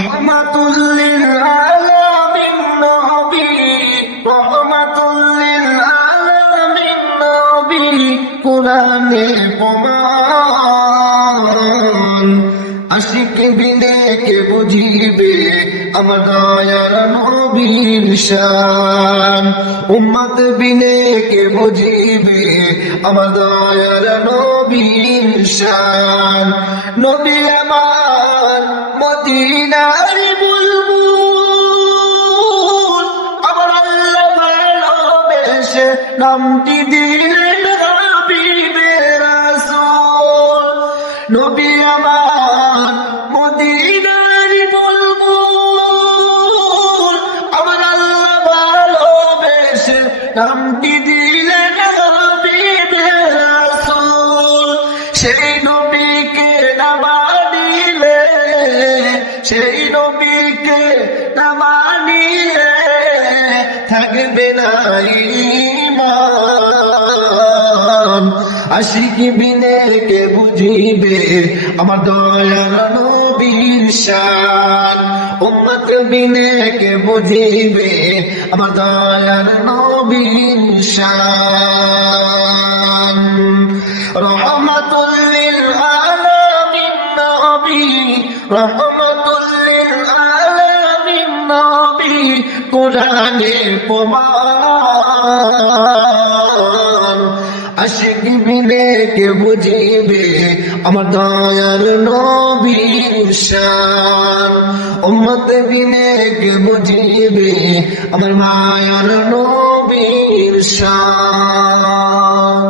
রহমাতুল লিল আলামিন নবী, রহমাতুল লিল আলামিন নবী, কোরআনে প্রমাণ। আশিক বিনে কে বুঝিবে আমার দয়ার নবীর শান, উম্মত বিনে কে বুঝিবে আমার দয়ার নবীর শান। নবী আমার মদিনার বুলবুল, আমার আল্লাহ ভালোবেসে নামটি দিলেন হাবিবে রাসূল। নবী আমার মদিনার বুলবুল, আমার আল্লাহ ভালোবেসে নামটি দিলেন হাবিবে রাসূল। সেই নবীকে না মানিলে, সেই নবীকে না মানিলে থাকবে না ঈমান। আশিক বিনে কে বুঝিবে আমার দয়ার নবীর শান, উম্মত বিনে কে বুঝিবে আমার দয়ার নবীর শান। রহমাতুল লিল আলামিন নবী, রহমাতুল লিল আলামিন নবী, কোরআনে প্রমাণ। আশিক বিনে কে বুঝিবে আমার দয়ার নবীর শান, উম্মত বিনে কে বুঝিবে আমার মায়ার নবীর শান।